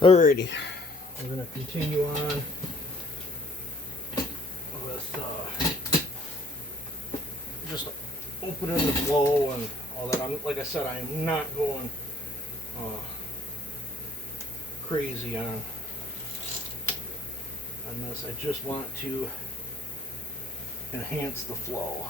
Alrighty, we're going to continue on with just opening the flow and all that. Like I said, I am not going crazy on this. I just want to enhance the flow.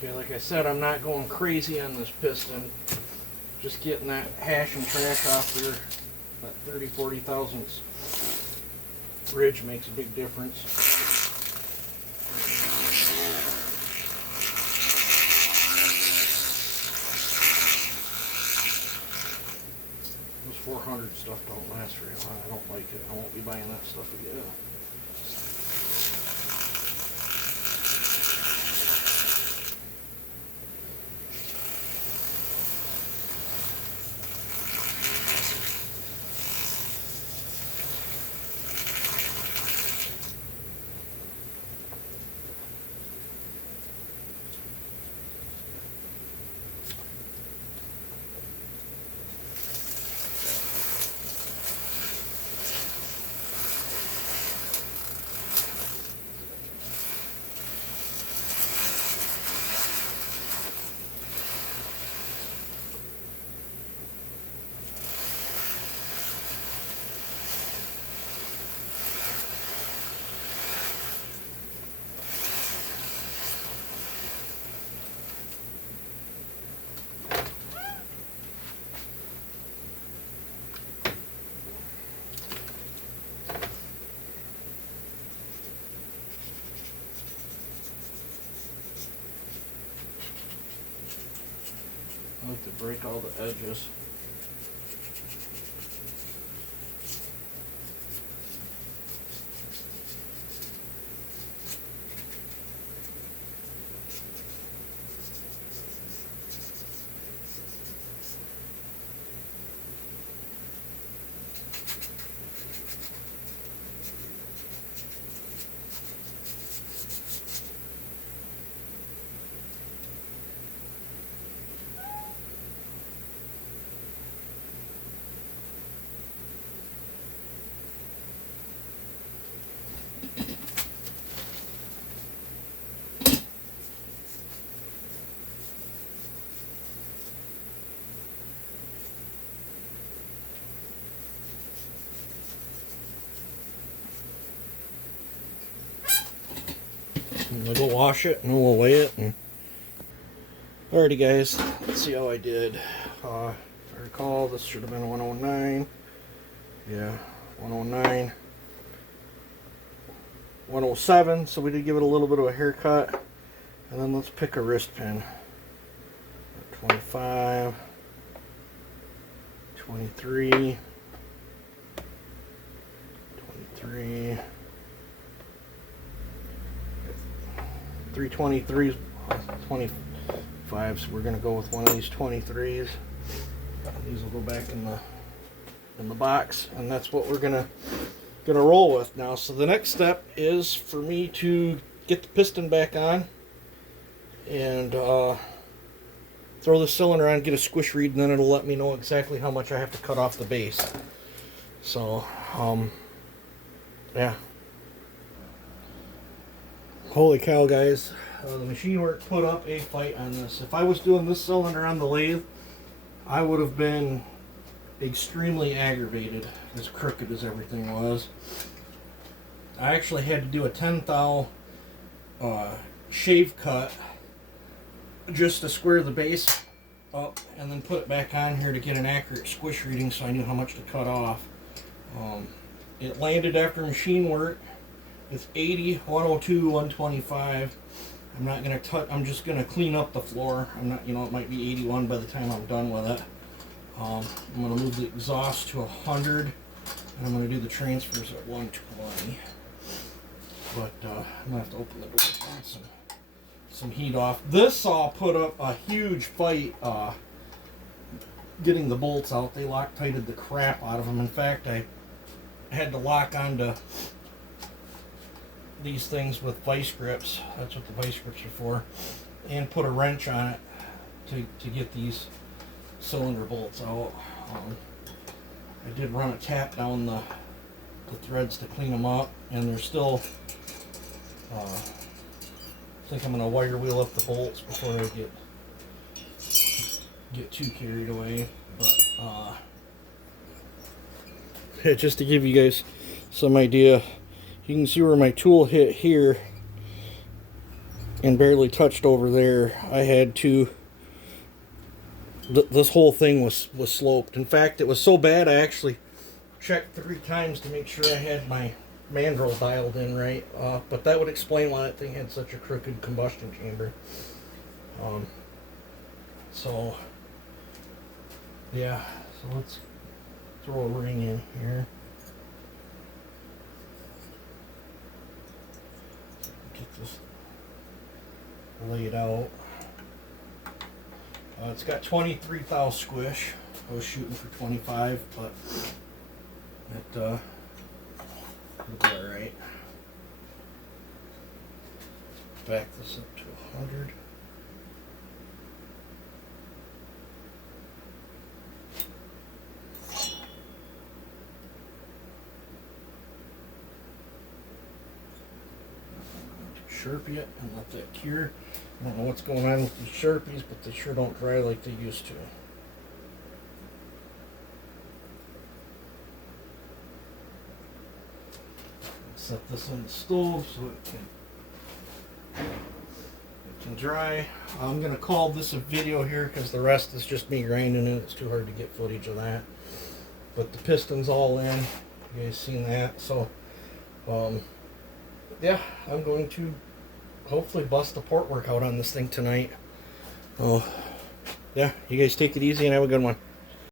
Okay, like I said, I'm not going crazy on this piston. Just getting that hash and trash off there, that 40 thousandths ridge makes a big difference. 400 stuff don't last very long. I don't like it. I won't be buying that stuff again. I like to break all the edges. And we'll go wash it and we'll weigh it. And alrighty guys, let's see how I did. If I recall, this should have been 109. Yeah, 109. 107, so we did give it a little bit of a haircut. And then let's pick a wrist pin. 25, 23, 23, 323s, 25s. So we're gonna go with one of these 23s. These will go back in the box, and that's what we're gonna roll with now. So the next step is for me to get the piston back on and throw the cylinder on, get a squish read, and then it'll let me know exactly how much I have to cut off the base. So yeah, holy cow guys, the machine work put up a fight on this. If I was doing this cylinder on the lathe, I would have been extremely aggravated, as crooked as everything was. I actually had to do a 10 thou shave cut just to square the base up and then put it back on here to get an accurate squish reading so I knew how much to cut off. It landed after machine work. It's 80, 102, 125. I'm not gonna touch, I'm just gonna clean up the floor. I'm not, you know, it might be 81 by the time I'm done with it. I'm gonna move the exhaust to 100, and I'm gonna do the transfers at 120. But I'm gonna have to open the door and get some heat off. This saw put up a huge fight getting the bolts out. They Loctited the crap out of them. In fact, I had to lock onto these things with vice grips. That's what the vice grips are for. And put a wrench on it to get these cylinder bolts out. I did run a tap down the threads to clean them up, and they're still I think I'm going to wire wheel up the bolts before I get too carried away. But yeah, just to give you guys some idea, you can see where my tool hit here and barely touched over there. I had to, this whole thing was sloped. In fact, it was so bad I actually checked 3 times to make sure I had my mandrel dialed in right. But that would explain why that thing had such a crooked combustion chamber. So yeah, so let's throw a ring in here. Get this laid out. It's got 23 thou squish. I was shooting for 25, but it'll be alright. Back this up to 100. Sharpie it and let that cure. I don't know what's going on with these Sharpies, but they sure don't dry like they used to. Set this on the stove so it can dry. I'm going to call this a video here because the rest is just me grinding it. It's too hard to get footage of that. But the piston's all in. You guys seen that? So, yeah, I'm going to hopefully bust the port work out on this thing tonight. Oh, yeah, you guys take it easy and have a good one.